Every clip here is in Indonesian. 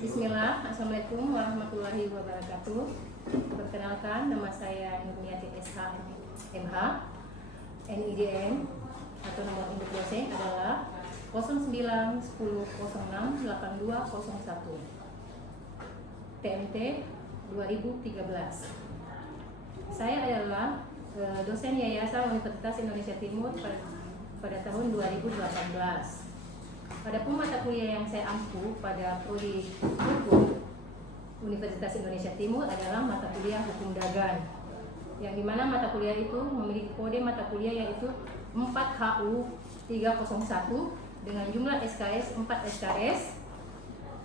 Bismillah, Assalamualaikum warahmatullahi wabarakatuh. Perkenalkan, nama saya Nurmiati SH MH, NIDN atau nomor induk dosen adalah 0910068201, TMT 2013. Saya adalah dosen Yayasan Universitas Indonesia Timur pada tahun 2018. Adapun mata kuliah yang saya ampu pada prodi Hukum Universitas Indonesia Timur adalah mata kuliah Hukum Dagang, yang dimana mata kuliah itu memiliki kode mata kuliah yaitu 4HU301 dengan jumlah SKS 4 SKS.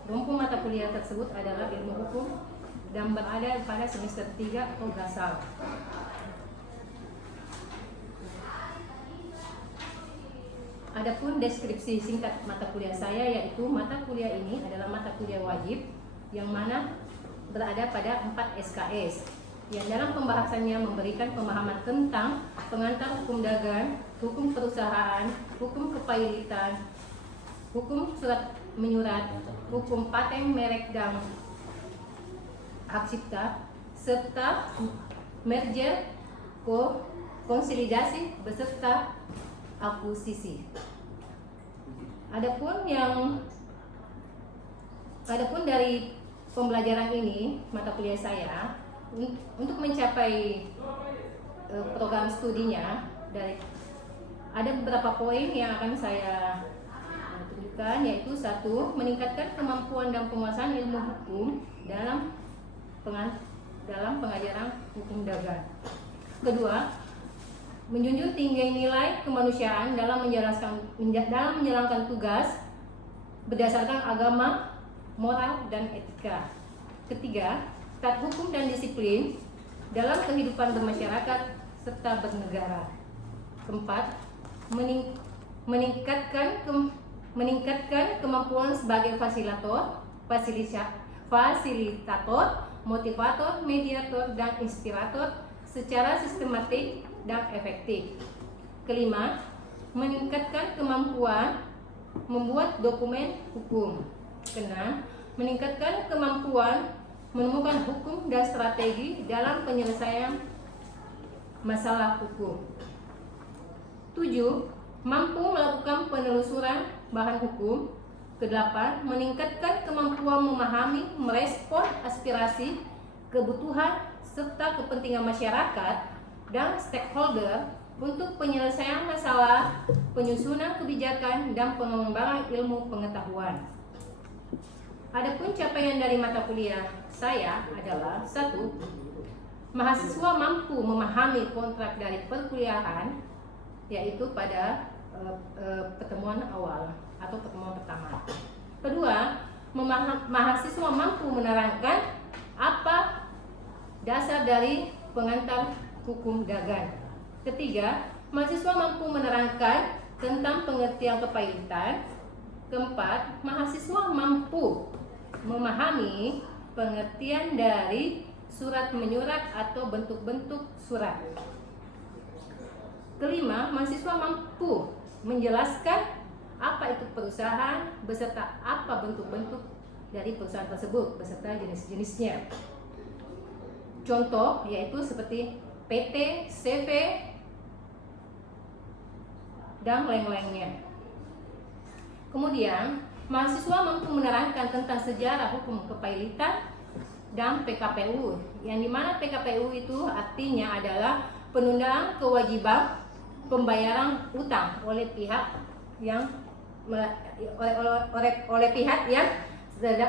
Rumpun mata kuliah tersebut adalah ilmu hukum dan berada pada semester 3 atau basal. Adapun deskripsi singkat mata kuliah saya yaitu mata kuliah ini adalah mata kuliah wajib yang mana berada pada 4 SKS yang dalam pembahasannya memberikan pemahaman tentang pengantar hukum dagang, hukum perusahaan, hukum kepailitan, hukum surat menyurat, hukum paten merek dan hak cipta, serta merger, konsolidasi beserta akuisisi. Adapun dari pembelajaran ini mata kuliah saya untuk mencapai program studinya ada beberapa poin yang akan saya tunjukkan, yaitu 1. Meningkatkan kemampuan dan penguasaan ilmu hukum dalam pengajaran hukum dagang. 2. Menjunjung tinggi nilai kemanusiaan dalam menjalankan tugas berdasarkan agama, moral, dan etika. 3. Taat hukum dan disiplin dalam kehidupan bermasyarakat serta bernegara. 4. Meningkatkan kemampuan sebagai fasilitator, motivator, mediator, dan inspirator secara sistematik dan efektif. 5. Meningkatkan kemampuan membuat dokumen hukum. 6. Meningkatkan kemampuan menemukan hukum dan strategi dalam penyelesaian masalah hukum. 7. Mampu melakukan penelusuran bahan hukum. 8. Meningkatkan kemampuan memahami, merespon aspirasi, kebutuhan, serta kepentingan masyarakat dan stakeholder untuk penyelesaian masalah, penyusunan kebijakan, dan pengembangan ilmu pengetahuan. Adapun capaian dari mata kuliah saya adalah 1. Mahasiswa mampu memahami kontrak dari perkuliahan, yaitu pada pertemuan awal atau pertemuan pertama. 2. Mahasiswa mampu menerangkan apa dasar dari pengantar hukum dagang. 3. Mahasiswa mampu menerangkan tentang pengertian kepailitan. 4. Mahasiswa mampu memahami pengertian dari surat menyurat atau bentuk-bentuk surat. 5. Mahasiswa mampu menjelaskan apa itu perusahaan beserta apa bentuk-bentuk dari perusahaan tersebut beserta jenis-jenisnya. Contoh yaitu seperti PT, CV, dan lain-lainnya. Kemudian, mahasiswa mampu menerangkan tentang sejarah hukum kepailitan dan PKPU, yang dimana PKPU itu artinya adalah penundaan kewajiban pembayaran utang oleh pihak yang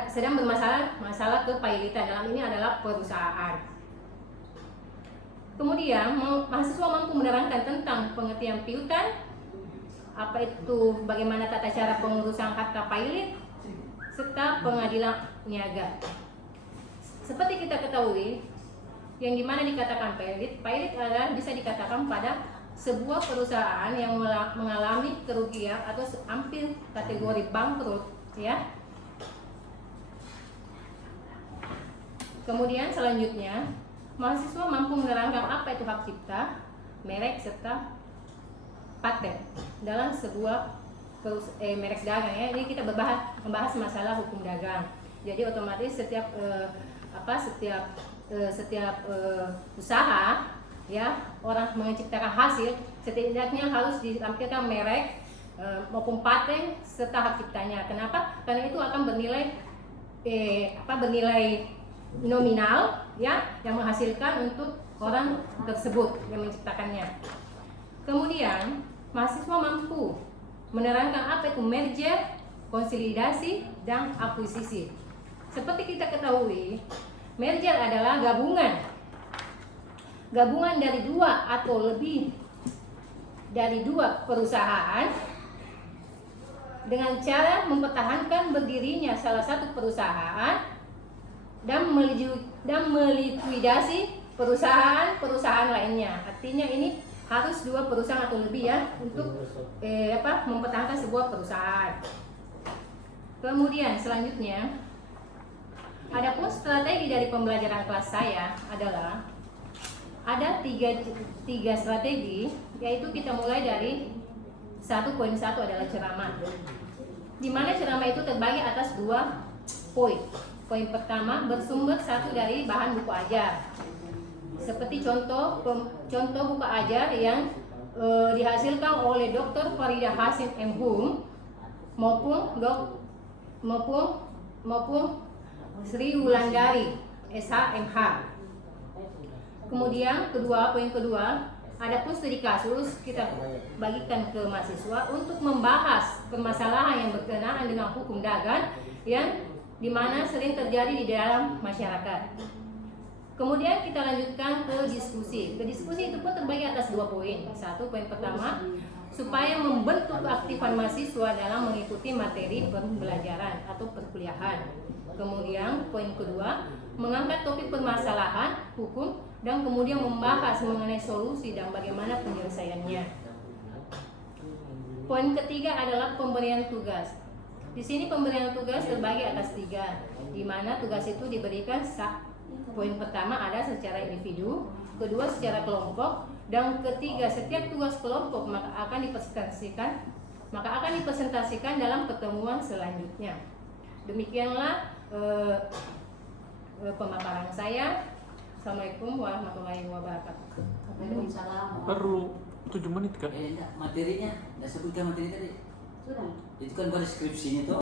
sedang bermasalah kepailitan. Dalam ini adalah perusahaan. Kemudian mahasiswa mampu menerangkan tentang pengertian piutang, apa itu, bagaimana tata cara pengurusan harta pailit, serta pengadilan niaga. Seperti kita ketahui, yang dimana dikatakan pailit adalah bisa dikatakan pada sebuah perusahaan yang mengalami kerugian atau hampir kategori bangkrut, ya. Kemudian selanjutnya, mahasiswa mampu menerangkan apa itu hak cipta, merek, serta paten dalam sebuah merek dagang ya. Ini kita membahas masalah hukum dagang. Jadi otomatis setiap usaha ya, orang menciptakan hasil setidaknya harus ditampilkan merek maupun paten serta hak ciptanya. Kenapa? Karena itu akan bernilai nominal ya, yang menghasilkan untuk orang tersebut yang menciptakannya. Kemudian mahasiswa mampu menerangkan apa itu merger, konsolidasi, dan akuisisi. Seperti kita ketahui, merger adalah gabungan dari dua atau lebih dari dua perusahaan dengan cara mempertahankan berdirinya salah satu perusahaan dan melikuidasi perusahaan lainnya. Artinya ini harus dua perusahaan atau lebih ya untuk mempertahankan sebuah perusahaan. Kemudian selanjutnya, adapun strategi dari pembelajaran kelas saya adalah ada tiga strategi, yaitu kita mulai dari 1.1 adalah ceramah, di mana ceramah itu terbagi atas 2 poin. Poin pertama bersumber dari bahan buku ajar, seperti contoh buku ajar yang dihasilkan oleh Dr. Farida Hasim M.Hum maupun Sri Wulandari SH.MH. Kemudian poin kedua, ada pun studi kasus kita bagikan ke mahasiswa untuk membahas permasalahan yang berkenaan dengan hukum dagang yang dimana sering terjadi di dalam masyarakat. Kemudian kita lanjutkan ke diskusi. Diskusi itu pun terbagi atas 2 poin. Poin pertama, supaya membentuk keaktifan mahasiswa dalam mengikuti materi pembelajaran atau perkuliahan. Kemudian poin kedua, mengangkat topik permasalahan hukum dan kemudian membahas mengenai solusi dan bagaimana penyelesaiannya. Poin ketiga adalah pemberian tugas. Di sini pemberian tugas terbagi atas 3, di mana tugas itu diberikan poin pertama ada secara individu, kedua secara kelompok, dan ketiga setiap tugas kelompok maka akan dipresentasikan dalam pertemuan selanjutnya. Demikianlah pemaparan saya. Assalamualaikum warahmatullahi wabarakatuh. Perlu 7 menit kan? Enggak, materinya, enggak sebutkan materi tadi. Sudah. Itu kan buat deskripsinya tuh.